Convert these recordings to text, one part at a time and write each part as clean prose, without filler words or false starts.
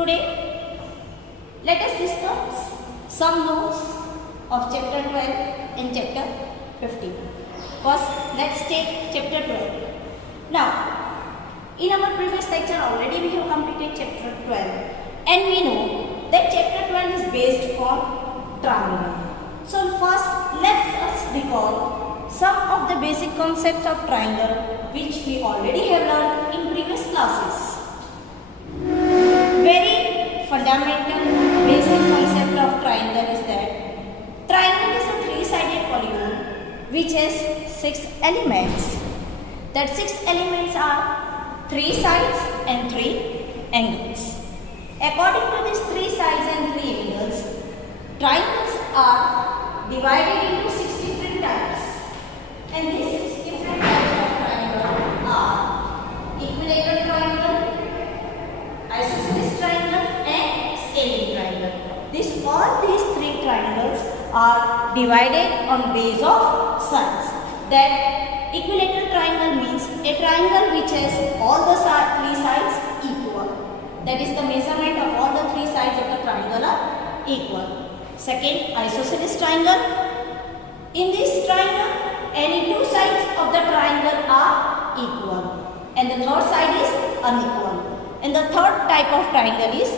Today, let us discuss some notes of chapter 12 and chapter 15. First, let's take chapter 12. Now, in our previous lecture already we have completed chapter 12 and we know that chapter 12 is based on triangle. So first, let us recall some of the basic concepts of triangle which we already have learned in previous classes. Very fundamental basic concept of triangle is that triangle is a three-sided polygon which has 6 elements. That 6 elements are 3 sides and 3 angles. According to these 3 sides and 3 angles, triangles are divided into 6 different types. And these 6 different types of triangle are equilateral triangle, isosceles triangle and scaling triangle. All these 3 triangles are divided on base of sides. That equilateral triangle means a triangle which has all the 3 sides equal. That is the measurement of all the 3 sides of the triangle are equal. Second, isosceles triangle. In this triangle, any 2 sides of the triangle are equal and the third side is unequal. And the third type of triangle is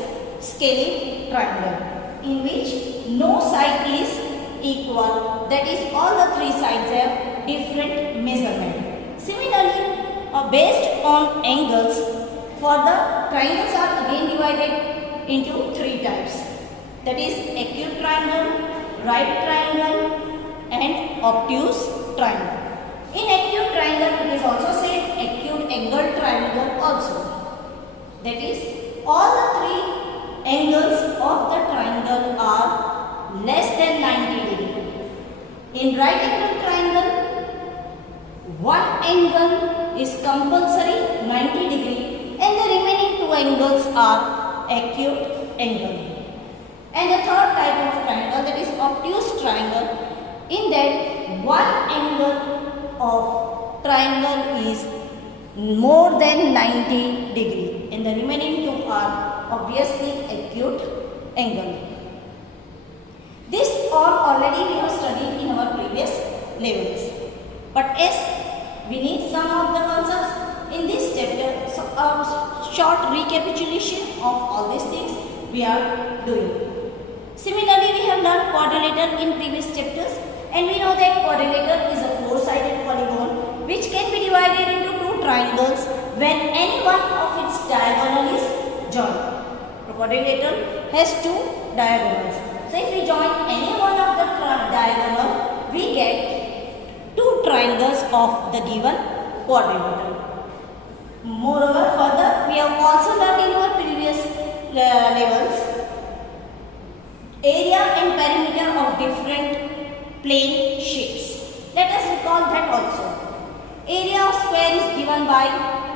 scaling triangle, in which no side is equal. That is, all the 3 sides have different measurement. Similarly, based on angles, for the triangles are again divided into 3 types. That is acute triangle, right triangle and obtuse triangle. In acute triangle, it is also said acute angle triangle also. That is, all the 3 angles of the triangle are less than 90 degree. In right angle triangle, one angle is compulsory 90 degree and the remaining 2 angles are acute angle. And the third type of triangle, that is obtuse triangle, in that one angle of triangle is more than 90 degree and the remaining 2 are obviously acute angle. This all already we have studied in our previous levels. But as we need some of the concepts in this chapter, so a short recapitulation of all these things we are doing. Similarly, we have learned quadrilateral in previous chapters and we know that quadrilateral is a 4-sided polygon which can be divided into 2 triangles when any one of its diagonal is joined. The quadrilateral has 2 diagonals. So if we join any one of the diagonal, we get 2 triangles of the given quadrilateral. Moreover, further, we have also learned in our previous levels area and perimeter of different plane shapes. Let us recall that also. Area of square is given by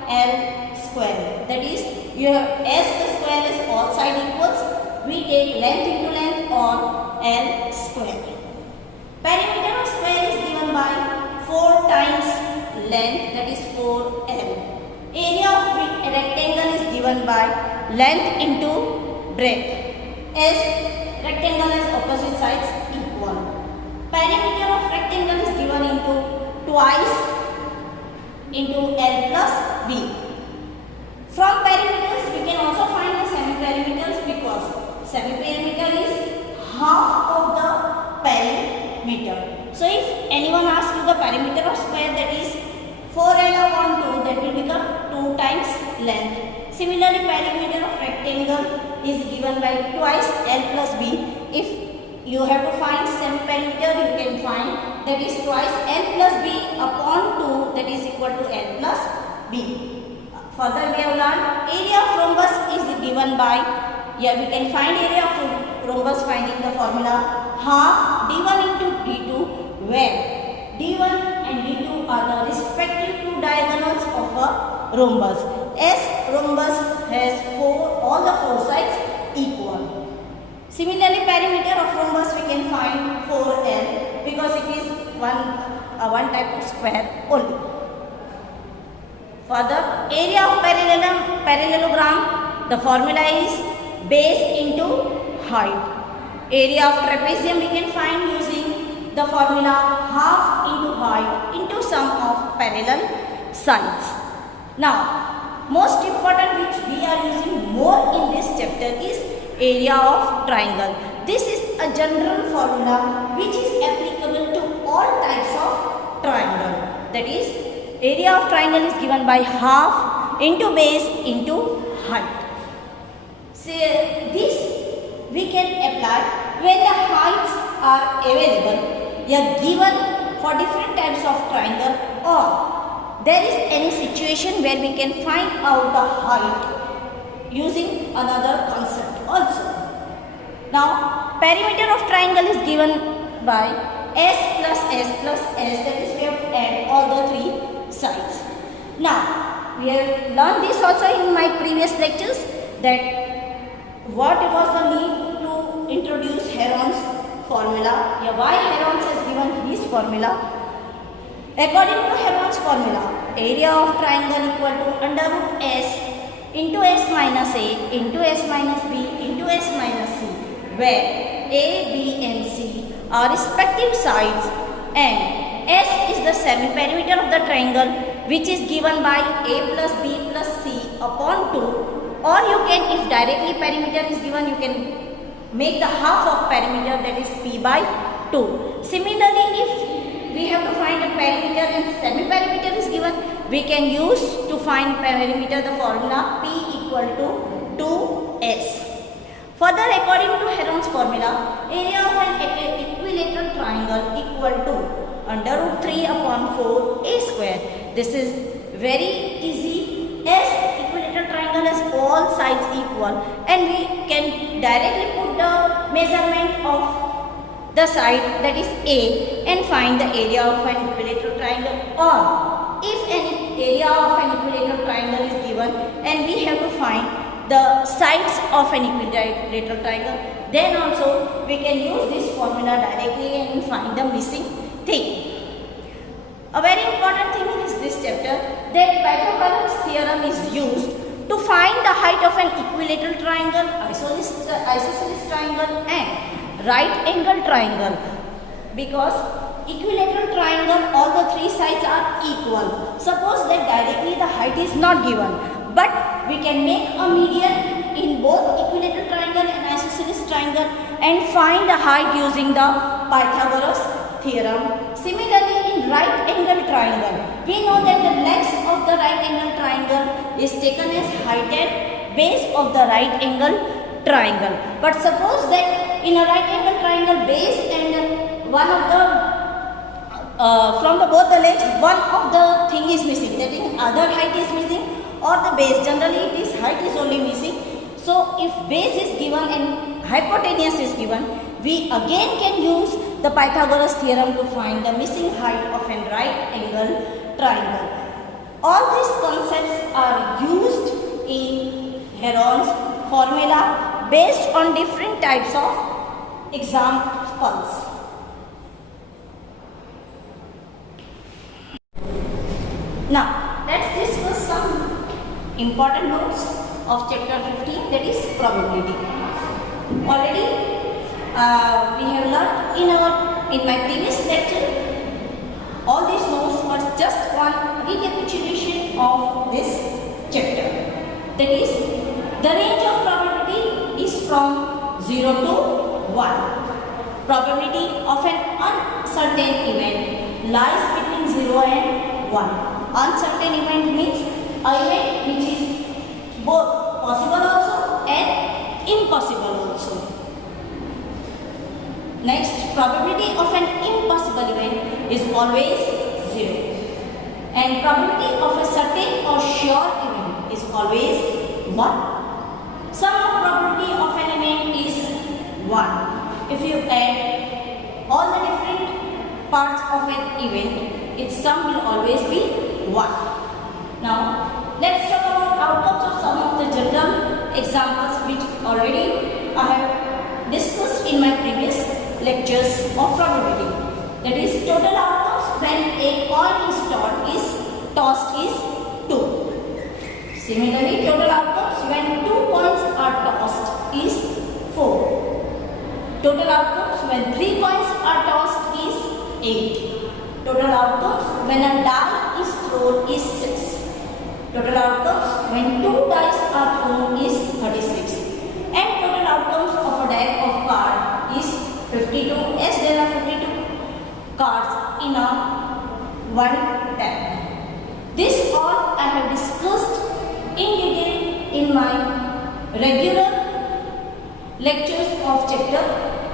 L square. That is, you have S the square is all side equals. We take length into length on L square. Perimeter of square is given by 4 times length, that is 4L. Area of rectangle is given by length into breadth. As rectangle has opposite sides equal. Perimeter of rectangle is given into twice into L plus B. From perimeters we can also find the semi-perimeters because semi-perimeter is half of the perimeter. So if anyone asks you the perimeter of square, that is 4L upon 2, that will become 2 times length. Similarly, perimeter of rectangle is given by twice L plus B. If you have to find semi-perimeter, you can find that is twice L plus B upon 2, that is equal to L plus B. Further, we have learned area of rhombus is given by, here we can find area of rhombus finding the formula half d1 into d2, where d1 and d2 are the respective 2 diagonals of a rhombus. As rhombus has all the 4 sides equal. Similarly, perimeter of rhombus we can find 4L because it is one type of square only. Further, area of parallelogram, the formula is base into height. Area of trapezium we can find using the formula half into height into sum of parallel sides. Now, most important which we are using more in this chapter is area of triangle. This is a general formula which is applicable to all types of triangle. That is, area of triangle is given by half into base into height. So, this we can apply when the heights are available, given for different types of triangle, or there is any situation where we can find out the height using another concept also. Now, perimeter of triangle is given by s plus s plus s, that is we have to add all the three sides. Now, we have learned this also in my previous lectures, that what was the need to introduce Heron's formula, why Heron has given his formula. According to Heron's formula, area of triangle equal to under root s into s minus a into s minus b into s minus c, where a, b and c are respective sides and s is the semi-perimeter of the triangle, which is given by a plus b plus c upon 2, or you can, if directly perimeter is given, you can make the half of perimeter, that is p by 2. Similarly, if we have to find a perimeter and semi-perimeter is given, we can use to find perimeter the formula p equal to 2s. Further, according to Heron's formula, area of an equilateral triangle equal to under root 3 upon 4 a square. This is very easy, as equilateral triangle has all sides equal, and we can directly put the measurement of the side, that is a, and find the area of an equilateral triangle. Or if any area of an equilateral triangle is given and we have to find the sides of an equilateral triangle, then also we can use this formula directly and find the missing thing. A very important thing in this chapter, that Pythagoras theorem is used to find the height of an equilateral triangle, isosceles triangle and right angle triangle. Because equilateral triangle, all the three sides are equal. Suppose that directly the height is not given, but we can make a median in both equilateral triangle and isosceles triangle and find the height using the Pythagoras theorem. Similarly, in right angle triangle, we know that the legs of the right angle triangle is taken as height and base of the right angle triangle. But suppose that in a right angle triangle, base and one of the from the both the legs, one of the thing is missing, that is other height is missing, or the base, generally this height is only missing. So if base is given and hypotenuse is given, we again can use the Pythagoras theorem to find the missing height of a right angle triangle. All these concepts are used in Heron's formula based on different types of examples. Now, let's discuss some important notes of chapter 15, that is probability. Already we have learned in my previous lecture. All these notes were just one recapitulation of this chapter. That is, the range of probability is from 0 to 1. Probability of an uncertain event lies between 0 and 1. Uncertain event means an event which is both possible also and impossible also. Next, probability of an impossible event is always 0. And probability of a certain or sure event is always 1. Sum of probability of an event is 1. If you add all the different parts of an event, its sum will always be 1. Now, let's talk about outcomes of some of the general examples which already I have discussed in my previous lectures of probability. That is, total outcomes when a coin is tossed is 2. Similarly, total outcomes when two coins are tossed is Total outcomes when 3 coins are tossed is 8. Total outcomes when a die is thrown is 6. Total outcomes when 2 dice are thrown is 36. And total outcomes of a deck of cards is 52, as there are 52 cards in a one deck. This all I have discussed in detail in my regular lectures of chapter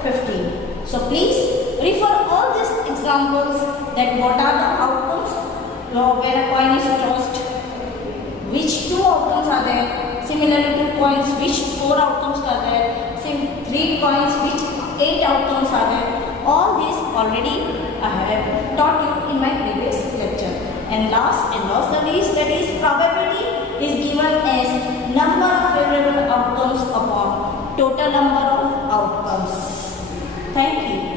15. So please refer all these examples, that what are the outcomes when a coin is tossed, which 2 outcomes are there, similarly 2 coins, which 4 outcomes are there, 3 coins, which 8 outcomes are there. All these already I have taught you in my previous lecture. And last and not the least, that is probability is given as number of favorable outcomes upon total number of outcomes. Thank you.